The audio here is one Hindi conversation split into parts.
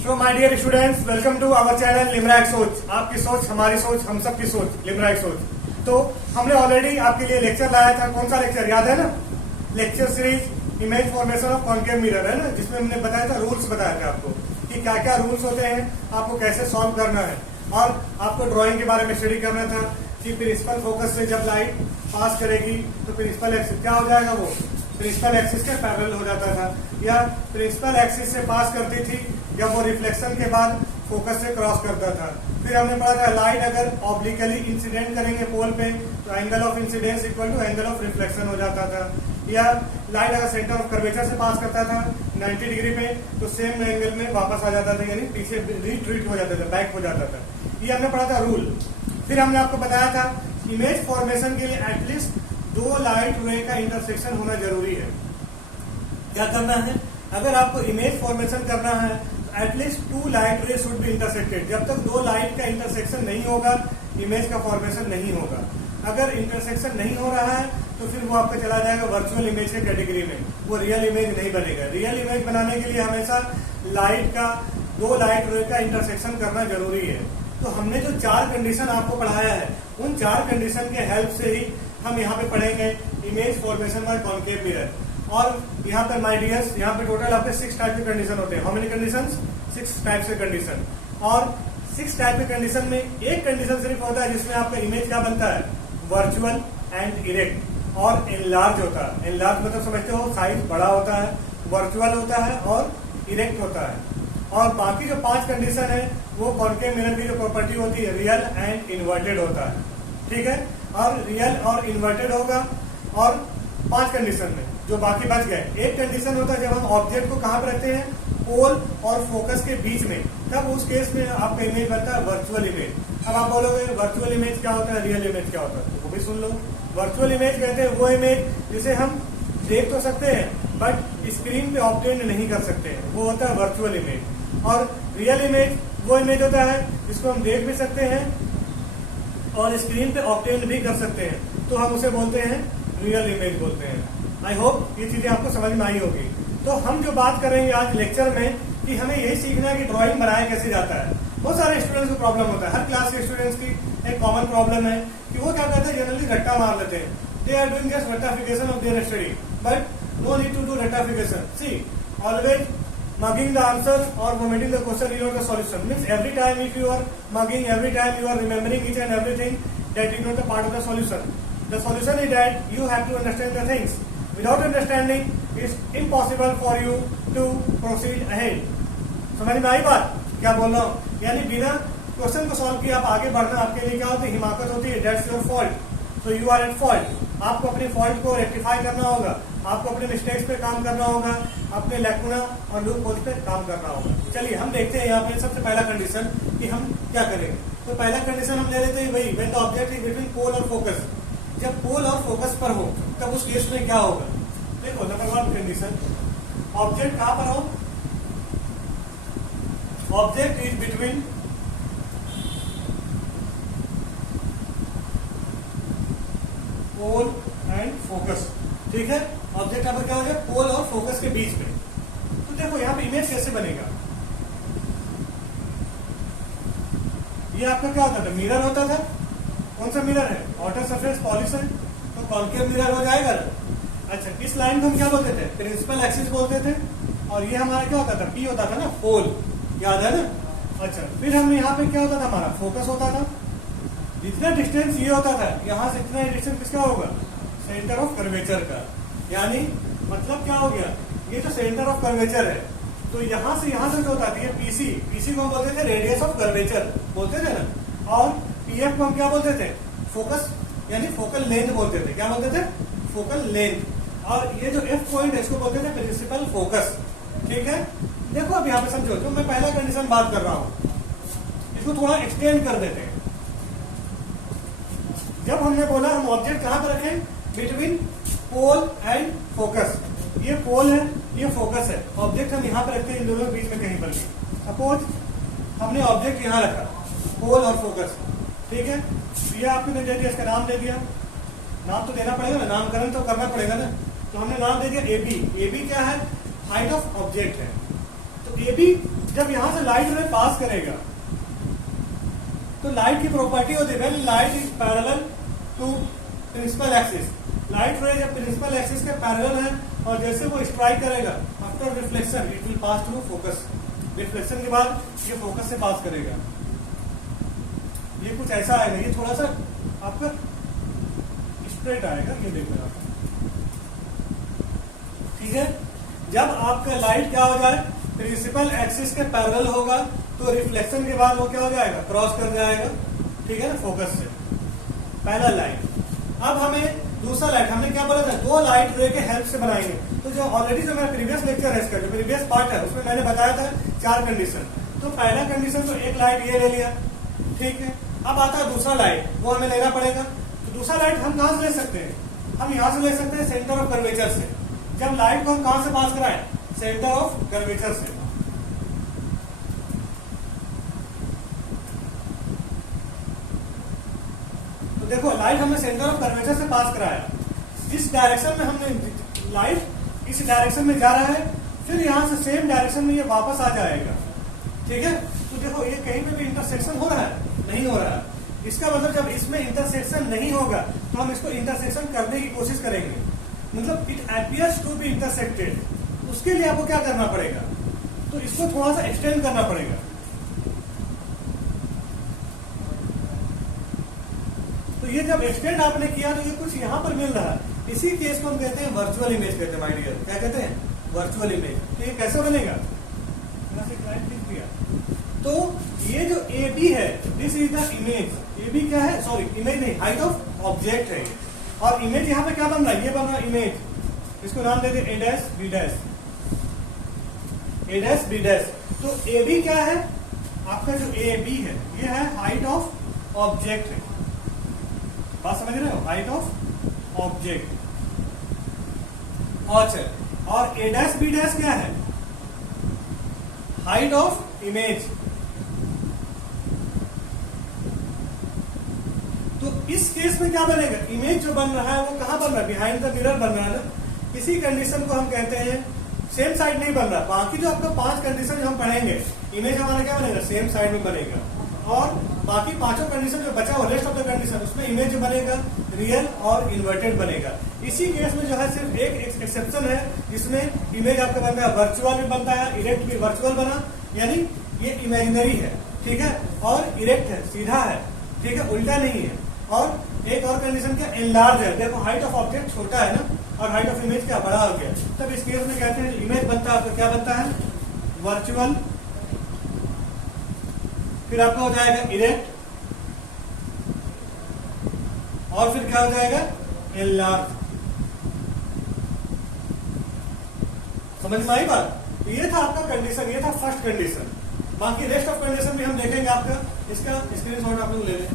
So my dear students, welcome to our channel लिमराइक सोच। आपकी सोच हमारी सोच, हम सबकी सोच, लिमराइक सोच। तो हमने ऑलरेडी आपके लिए लेक्चर लाया था। कौन सा लेक्चर याद है ना? Lecture series image formation of concave mirror है ना, जिसमें हमने बताया था, रूल्स बताया था आपको कि क्या क्या रूल्स होते हैं, आपको कैसे सॉल्व करना है। और आपको ड्राइंग के बारे में स्टडी करना था कि प्रिंसिपल फोकस से जब लाइट पास करेगी तो प्रिंसिपल एक्सिस क्या हो जाएगा, वो प्रिंसिपल एक्सिस के पैरेलल हो जाता था, या प्रिंसिपल एक्सिस से पास करती थी जब वो रिफ्लेक्शन के बाद फोकस से क्रॉस करता था। फिर हमने पढ़ा था लाइट अगर ऑब्लिकली इंसिडेंट करेंगे पोल पे तो angle of incidence equal to angle of reflection हो जाता था, या लाइट अगर सेंटर ऑफ कर्वेचर से पास करता था 90 डिग्री पे तो सेम एंगल में वापस आ जाता था, यानी पीछे रिट्रीट हो जाता था, बैक हो जाता था। ये हमने पढ़ा था रूल। फिर हमने आपको बताया था इमेज फॉर्मेशन के लिए एटलीस्ट 2 लाइट रे का इंटरसेक्शन होना जरूरी है। क्या करना है? अगर आपको इमेज फॉर्मेशन करना है तो एटलीस्ट 2 लाइट रे शुड बी इंटरसेक्टेड। जब तक 2 लाइट का इंटरसेक्शन नहीं होगा इमेज का फॉर्मेशन नहीं होगा। अगर इंटरसेक्शन नहीं हो रहा है तो फिर वो आपका चला जाएगा वर्चुअल इमेज के कैटेगरी में, वो रियल इमेज नहीं बनेगा। रियल इमेज बनाने के लिए हमेशा लाइट का 2 लाइट रे का इंटरसेक्शन करना जरूरी है। तो हमने जो 4 कंडीशन आपको पढ़ाया है उन 4 कंडीशन के हेल्प से ही हम यहाँ पे पढ़ेंगे image formation by concave mirror. और यहाँ पे माय डियर्स, यहाँ पे टोटल आपके 6 टाइप के कंडीशन होते हैं। How many conditions? 6 टाइप के कंडीशन। और 6 टाइप के कंडीशन में एक कंडीशन सिर्फ होता है जिसमें आपका इमेज क्या बनता है, वर्चुअल एंड इरेक्ट और इनलार्ज होता है। इनलार्ज मतलब समझते हो, साइज बड़ा होता है, वर्चुअल होता है और इरेक्ट होता है। और बाकी जो 5 कंडीशन है वो कॉन्केव मिरर की जो प्रॉपर्टी होती है रियल एंड इन्वर्टेड होता है, ठीक है। और रियल और इन्वर्टेड होगा। और 5 कंडीशन में जो बाकी बच गए, एक कंडीशन होता है जब हम ऑब्जेक्ट को कहाँ पर रखते हैं, पोल और फोकस के बीच में, तब उस केस में आपका इमेज बनता है वर्चुअल इमेज। अब आप बोलोगे वर्चुअल इमेज क्या होता है, रियल इमेज क्या होता है, तो वो भी सुन लो। वर्चुअल इमेज कहते हैं वो इमेज जिसे हम देख तो सकते हैं बट स्क्रीन पे ऑब्टेन नहीं कर सकते हैं, वो होता है वर्चुअल इमेज। और रियल इमेज वो इमेज होता है जिसको हम देख भी सकते हैं और स्क्रीन पे ऑब्टेन भी कर सकते हैं, तो हम उसे बोलते हैं रियल इमेज बोलते हैं। आई होप ये चीजें आपको समझ में आई होगी। तो हम जो बात करेंगे आज लेक्चर में कि हमें यही सीखना है कि ड्राइंग बनाया कैसे जाता है। बहुत सारे स्टूडेंट्स को प्रॉब्लम होता है, हर क्लास के स्टूडेंट्स की एक कॉमन प्रॉब्लम है कि वो क्या करते हैं, जनरली रट्टा मार लेते हैं। दे आर डूइंग जस्ट रट्टाफिकेशन of their study, but no need to do रट्टाफिकेशन। See, always mugging the answer or vomiting the question, you know the solution. Means every time if you are mugging, every time you are remembering each and everything, that is not a part of the solution. The solution is that you have to understand the things. Without understanding, it's impossible for you to proceed ahead. समझ में आई बात क्या बोल रहा हूँ? यानी बिना क्वेश्चन को सॉल्व किए आप आगे बढ़ना आपके लिए क्या होती है, हिमाकत होती है। That's your fault. So you are at fault. आपको अपने फॉल्ट को रेक्टिफाई करना होगा, आपको अपने मिस्टेक्स पे काम करना होगा, अपने लैकुना और लूप होल्स पे काम करना होगा। चलिए हम देखते हैं यहाँ पे सबसे पहला कंडीशन कि हम क्या करेंगे। तो पहला कंडीशन हम ले लेते हैं वही, when the object is between pole और फोकस। जब पोल और फोकस पर हो तब उस केस में क्या होगा। देखो नंबर 1 कंडीशन, ऑब्जेक्ट कहाँ पर हो, object is between pole and focus, ठीक है। ऑब्जेक्ट यहाँ पर क्या हो गया, पोल और फोकस के बीच में। तो देखो यहाँ पे इमेज कैसे बनेगा। ये आपका क्या होता था, मिरर होता था। कौन सा मिरर है, वाटर सरफेस पॉलिश है, तो कॉन्केव मिरर हो जाएगा ना। अच्छा, इस लाइन को हम क्या बोलते थे, प्रिंसिपल एक्सिस बोलते थे। और ये हमारा क्या होता था, पी होता था ना, पोल, याद है ना। अच्छा, फिर हम यहाँ पे क्या होता था, हमारा फोकस होता था। जितना डिस्टेंस ये होता था यहाँ से इतना डिस्टेंस किसका होगा, सेंटर ऑफ कर्वेचर का। यानी मतलब क्या हो गया, ये जो सेंटर ऑफ कर्वेचर है तो यहाँ से यहाँ तक होता था ये पीसी। पीसी को हम बोलते थे रेडियस ऑफ कर्वेचर बोलते थे ना। और पीएफ को हम क्या बोलते थे, फोकस यानी फोकल लेंथ बोलते थे। क्या बोलते थे, फोकल लेंथ। और ये जो एफ पॉइंट है इसको बोलते थे प्रिंसिपल फोकस, ठीक है। देखो अब यहाँ पे समझो, जो मैं पहला कंडीशन बात कर रहा हूँ इसको थोड़ा एक्सटेंड कर देते हैं। जब हमने बोला हम ऑब्जेक्ट कहां पर रखें, बिटवीन पोल एंड फोकस। ये पोल है, ये फोकस है। ऑब्जेक्ट हम यहाँ पर रखते हैं इन दोनों के बीच में कहीं पर भी। सपोज हमने ऑब्जेक्ट यहाँ रखा, पोल और फोकस, ठीक है। ये आपने दे दिया, इसका नाम दे दिया। नाम तो देना पड़ेगा ना, नामकरण तो करना पड़ेगा ना। तो हमने नाम दे दिया AB। AB क्या है, हाइट ऑफ ऑब्जेक्ट है। तो AB जब यहां से लाइट रे पास करेगा तो लाइट की प्रॉपर्टी होती है light is parallel to principal axis. Light ray जब प्रिंसिपल एक्सिस के पैरेलल है और जैसे वो स्ट्राइक करेगा after reflection it will pass through focus. Reflection के बाद ये फोकस से पास करेगा। ये कुछ ऐसा आएगा, ये थोड़ा सा आपका स्ट्रेट आएगा, ये देखो आप, ठीक है। जब आपका लाइट क्या हो जाए प्रिंसिपल एक्सिस के पैरेलल होगा तो रिफ्लेक्शन के बाद वो क्या हो जाएगा क्रॉस कर जाएगा, ठीक है ना, फोकस से पहला लाइट। अब हमें दूसरा लाइट, हमने क्या बोला था, दो लाइट रे के हेल्प से बनाएंगे। तो जो ऑलरेडी जो मेरा प्रीवियस लेक्चर है इसका जो प्रीवियस पार्ट है उसमें मैंने बताया था 4 कंडीशन। तो पहला कंडीशन तो एक लाइट ये ले लिया, ठीक है। अब आता है दूसरा लाइट, वो हमें लेना पड़ेगा। तो दूसरा लाइट हम कहां से ले सकते हैं, हम यहां से ले सकते हैं सेंटर ऑफ कर्वेचर से। जब लाइट को हम कहां से पास कराएं, सेंटर ऑफ कर्वेचर से। तो देखो लाइट हमने सेंटर ऑफ कर्वेचर से पास कराया, इस डायरेक्शन में हमने लाइट इस डायरेक्शन में जा रहा है, फिर यहां से सेम डायरेक्शन में ये वापस आ जाएगा, ठीक है। तो देखो ये कहीं पे भी इंटरसेक्शन हो रहा है, नहीं हो रहा है। इसका मतलब जब इसमें इंटरसेक्शन नहीं होगा तो हम इसको इंटरसेक्शन करने की कोशिश करेंगे, मतलब it appears to be intersected. उसके लिए आपको क्या करना पड़ेगा, तो इसको थोड़ा सा एक्सटेंड करना पड़ेगा। तो ये जब एक्सटेंड आपने किया तो ये कुछ यहां पर मिल रहा है, इसी केस को हम कहते हैं वर्चुअल इमेज कहते हैं माय डियर। क्या कहते हैं, वर्चुअल इमेज। तो ये कैसे बनेगा, तो ये जो ए बी है this is the image. A B क्या है, सॉरी इमेज नहीं, हाइट ऑफ ऑब्जेक्ट है। और इमेज यहाँ पे क्या बन रहा है, ये बन रहा है इमेज। इसको नाम देते ए डैश बी डैश, ए डैश बी डैश। तो ए बी क्या है, आपका जो ए बी है ये है हाइट ऑफ ऑब्जेक्ट है। बात समझ रहे हो, हाइट ऑफ ऑब्जेक्ट। और ए डैश बी डैश क्या है, हाइट ऑफ इमेज। तो इस केस में क्या बनेगा, इमेज जो बन रहा है वो कहां बन रहा है, बिहाइंड द मिरर बन रहा है ना। इसी कंडीशन को हम कहते हैं, सेम साइड नहीं बन रहा। बाकी जो आपका 5 कंडीशन जो हम पढ़ेंगे, इमेज हमारा क्या बनेगा, सेम साइड में बनेगा। और बाकी पांचों कंडीशन जो बचा हुआ रेस्ट ऑफ द कंडीशन उसमें इमेज जो बनेगा रियल और इन्वर्टेड बनेगा। इसी केस में जो है सिर्फ एक एक्सेप्शन है, जिसमें इमेज आपका बनता है वर्चुअल भी बनता है, इरेक्ट भी वर्चुअल बना, यानी ये इमेजिनरी है, ठीक है, और इरेक्ट है, सीधा है, ठीक है, उल्टा नहीं है। और एक और कंडीशन क्या, एनलार्ज है। देखो हाइट ऑफ ऑब्जेक्ट छोटा है ना, और हाइट ऑफ इमेज क्या बड़ा हो गया। तब इस केस में कहते हैं इमेज बनता है आपका क्या बनता है, वर्चुअल, फिर आपका हो जाएगा इरेक्ट, और फिर क्या हो जाएगा, एनलार्ज। समझ में आई बात। तो ये था आपका कंडीशन, ये था फर्स्ट कंडीशन। बाकी रेस्ट ऑफ कंडीशन भी हम देखेंगे आपका, इसका स्क्रीनशॉट आप लोग ले लें।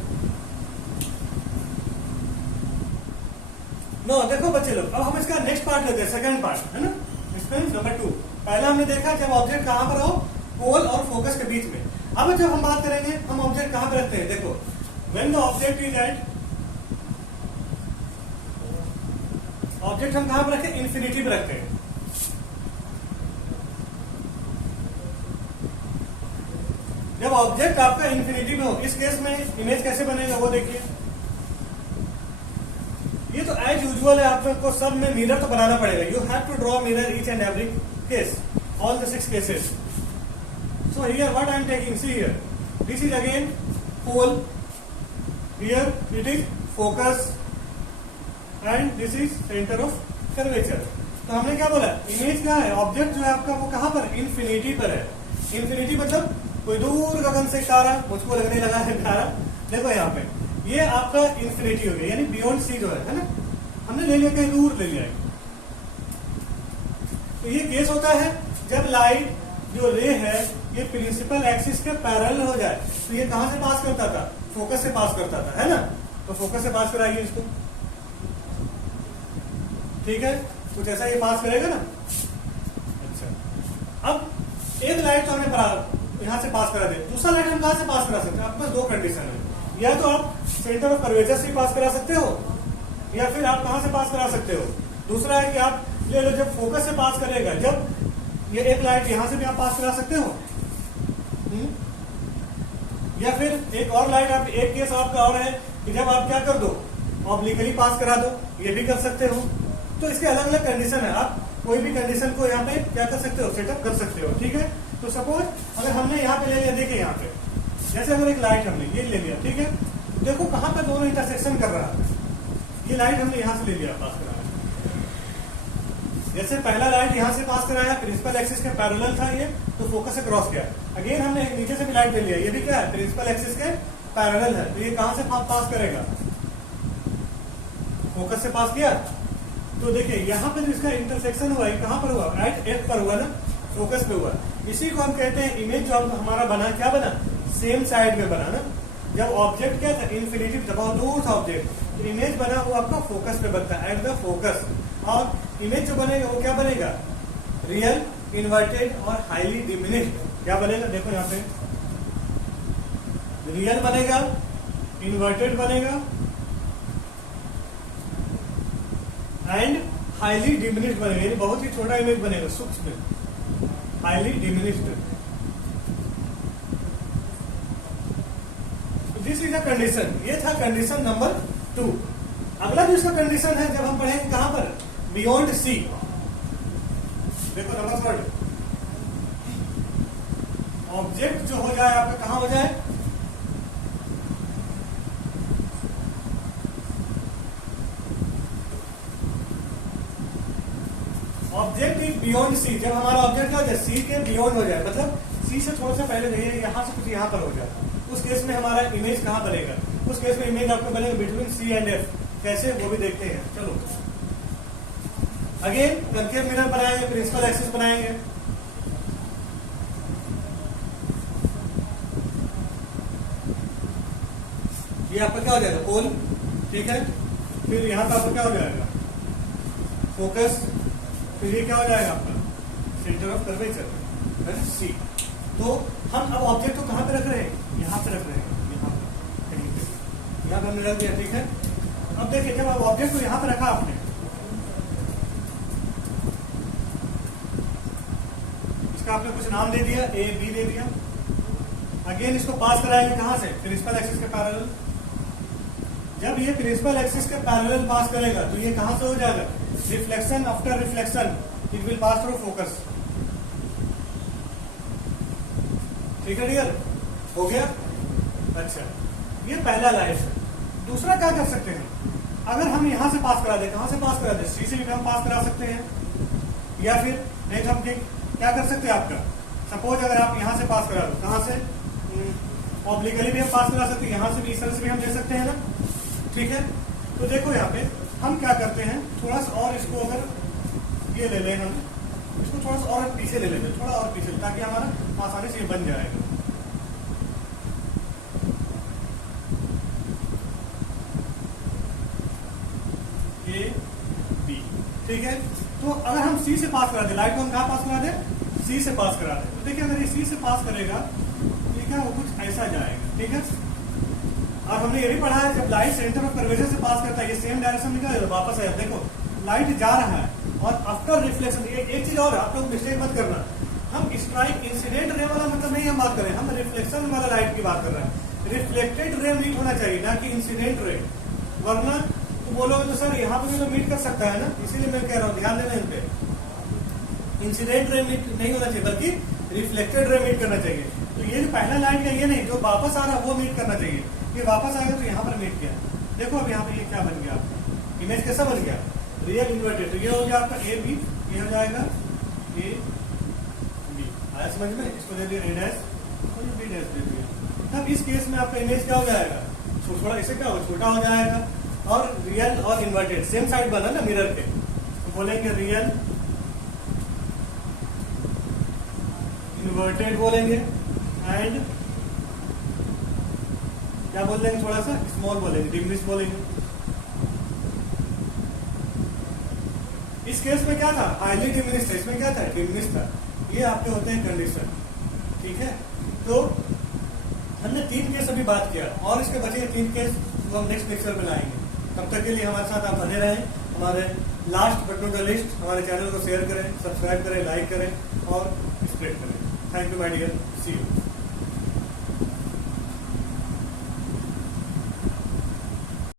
नो देखो बच्चे लोग, अब हम इसका नेक्स्ट पार्ट लेते हैं, सेकंड पार्ट है ना, एक्सपेरिमेंट नंबर 2। पहला हमने देखा जब ऑब्जेक्ट कहां पर हो, पोल और फोकस के बीच में। अब जब हम बात करेंगे हम ऑब्जेक्ट कहां पर रखते हैं, देखो when the object is at, object हम कहां पर रखते हैं, इन्फिनिटी पर रखते हैं। जब ऑब्जेक्ट आपका इन्फिनिटी में हो, इस केस में इमेज कैसे बनेगा वो देखिए। ये तो एज यूजुअल है, आपको सब में मिरर तो बनाना पड़ेगा। You have to draw mirror each and every case, all the 6 cases. So here what I am taking, see here, this is again pole, here it is focus, and this is center of curvature. तो हमने क्या बोला, इमेज क्या है, ऑब्जेक्ट जो है आपका वो कहां पर, इन्फिनिटी पर है। इन्फिनिटी मतलब कोई दूर गगन से तारा, मुझको लगने लगा है तारा, देखो यहाँ पे ये आपका इन्फिनिटी हो गया, यानी बियॉन्ड सी जो है ना, हमने ले लिया कहीं दूर ले लिया। तो ये केस होता है जब लाइट जो रे है ये प्रिंसिपल एक्सिस के पैरेलल हो जाए। तो ये कहां से पास करता था, फोकस से पास करता था, है ना। तो फोकस से पास कराइए इसको, ठीक है, कुछ ऐसा ये पास करेगा ना। अच्छा, अब एक लाइट तो हमने यहां से पास करा दे, दूसरा लाइट हम कहां से पास करा सकते हैं, आपके पास 2 कंडीशन है, या तो आप सेंटर ऑफ कर्वेचर से पास करा सकते हो, या फिर आप कहां से पास करा सकते हो। दूसरा है कि आप ले लो जब फोकस से पास करेगा, जब ये एक लाइट यहां से भी आप पास करा सकते हो, या फिर एक और लाइट, आप एक केस आपका और है कि जब आप क्या कर दो, ऑब्लिकली पास करा दो, ये भी कर सकते हो। तो इसके अलग अलग कंडीशन है, आप कोई भी कंडीशन को यहाँ पे क्या कर सकते हो, सेटअप कर सकते हो। ठीक है, तो सपोज अगर हमने यहाँ पे ले लिया, देखिए यहाँ पे जैसे अगर एक लाइट हमने ये ले लिया, ठीक है, देखो कहाँ पे दोनों इंटरसेक्शन कर रहा है। ये लाइट हमने यहाँ से ले लिया, पास कराया, जैसे पहला लाइट यहाँ से पास कराया, प्रिंसिपल एक्सिस के पैरेलल था ये, तो फोकस से क्रॉस किया। अगेन हमने नीचे से भी लाइट ले लिया, ये भी क्या है, प्रिंसिपल एक्सिस के पैरेलल है, तो ये कहां से पास करेगा, फोकस से पास किया। तो देखिए यहाँ पे जो इसका इंटरसेक्शन हुआ है, कहां पर हुआ, राइट एफ पर हुआ ना, फोकस पे हुआ। इसी को हम कहते हैं इमेज जो हमारा बना, क्या बना, सेम साइड में बना ना। जब ऑब्जेक्ट क्या था, इन्फिनिटी था ऑब्जेक्ट, तो इमेज बना वो आपका फोकस पे बनता है, एट द फोकस। और इमेज जो बनेगा वो क्या बनेगा, रियल, इन्वर्टेड और हाईली डिमिनिश्ड। क्या बनेगा, देखो यहाँ पे रियल बनेगा, इन्वर्टेड बनेगा एंड हाईली डिमिनिश्ड बनेगा, यानी बहुत ही छोटा इमेज बनेगा, सूक्ष्म, highly diminished. This is a condition, ये था कंडीशन नंबर 2। अगला जो इसका कंडीशन है, जब हम पढ़ेंगे कहां पर, बियॉन्ड सी। देखो नंबर 3, ऑब्जेक्ट जो हो जाए आपका कहां हो जाए, ऑब्जेक्ट इज बियॉन्ड सी। जब हमारा ऑब्जेक्ट क्या हो जाए, सी के बियॉन्ड हो जाए, मतलब सी से थोड़ा सा पहले नहीं, यहां से कुछ यहां पर हो जाए, उस केस में हमारा इमेज कहां बनेगा, उस केस में इमेज आपको बनेगा बिटवीन सी एंड एफ। कैसे, वो भी देखते हैं। चलो अगेन कंकेव मिरर बनाएंगे, प्रिंसिपल एक्सिस बनाएंगे। ये आपका क्या हो जाएगा, पोल, ठीक है। फिर यहां पर आपका क्या हो जाएगा, फोकस। फिर ये क्या हो जाएगा आपका, सेंटर ऑफ कर्वेचर, है सी। तो हम अब ऑब्जेक्ट को कहां पे रख रहे हैं, यहां पे रख रहे हैं, यहाँ पे कहीं पे, यहाँ पे हमने रख दिया, ठीक है। अब देखिए जब आप ऑब्जेक्ट को यहां पे रखा आपने, इसका आपने कुछ नाम दे दिया, ए बी दे दिया। अगेन इसको पास कराएंगे कहां से, प्रिंसिपल एक्सिस के पैरेलल। जब ये प्रिंसिपल एक्सिस के पैरेलल पास करेगा तो ये कहां से हो जाएगा, reflection after reflection it will pass through focus. ठीक है डियर, हो गया। अच्छा, ये पहला लाइट है। दूसरा क्या कर सकते हैं, अगर हम यहां से पास करा दे, कहां से पास करा दे, सी से भी हम पास करा सकते हैं, या फिर नहीं तो हम क्या कर सकते हैं, आपका सपोज अगर आप यहां से पास करा दो, कहां से, ऑब्लिकली भी हम पास करा सकते हैं, यहां से भी, इस तरह से भी हम दे सकते हैं ना। ठीक है, तो देखो यहाँ पे हम क्या करते हैं, थोड़ा सा और इसको अगर ये ले लें, हम इसको थोड़ा सा और पीछे ले लेते हैं, थोड़ा और पीछे, ताकि हमारा आसानी से ये बन जाएगा। ए बी, ठीक है। तो अगर हम सी से पास करा दे, लाइट को हम कहाँ पास करा दे, सी से पास करा दे, तो देखिए अगर ये सी से पास करेगा तो ये क्या वो कुछ ऐसा जाएगा, ठीक है। और हमने ये भी पढ़ा है, जब लाइट सेंटर ऑफ कर्वेचर से पास करता है, ये सेम डायरेक्शन में क्या वापस आया, देखो लाइट जा रहा है, और आफ्टर रिफ्लेक्शन, एक चीज और है, आप लोग मिस्टेक मत करना, हम स्ट्राइक इंसिडेंट रे वाला मतलब नहीं हम बात कर रहे हैं, हम रिफ्लेक्शन वाला लाइट की बात कर रहे हैं। रिफ्लेक्टेड रे मीट होना चाहिए, ना कि इंसिडेंट रे, वरना तो बोलोगे तो सर यहाँ पे भी तो मीट कर सकता है ना, इसीलिए मैं कह रहा हूँ ध्यान देना इन पे। इंसिडेंट रे मीट नहीं होना चाहिए, बल्कि रिफ्लेक्टेड रे मीट करना चाहिए। तो ये जो पहला लाइट का ये नहीं, जो वापस आ रहा है वो मीट करना चाहिए। ये वापस आएगा तो यहाँ पर मीट किया, देखो अब यहाँ पे ये क्या बन गया, इमेज कैसा बन गया, रियल इन्वर्टेड। तो ये हो गया आपका ए बी, ये हो जाएगा ए बी, आया समझ में। इसको दे दिया ए डैश और बी डैश दे दिया। तब इस केस में आपका इमेज क्या हो जाएगा, थोड़ा इसे क्या होगा, छोटा हो जाएगा, और रियल और इन्वर्टेड सेम साइड बना ना मिरर के, तो बोलेंगे रियल इन्वर्टेड बोलेंगे, एंड क्या बोल देंगे, थोड़ा सा स्मॉल बोलेंगे, डिमिनिश बोलेंगे। इस केस में क्या था, हाईली डिमिनिश था, इसमें क्या था, डिमिनिश था। ये आपके होते हैं कंडीशन, ठीक है। तो हमने 3 केस अभी बात किया, और इसके बचे 3 केस वो हम नेक्स्ट लेक्चर में लाएंगे। तब तक के लिए हमारे साथ आप बने रहें। हमारे last but not the list, हमारे चैनल को शेयर करें, सब्सक्राइब करें, लाइक करें और स्प्रेड करें। Thank you my dear, see you.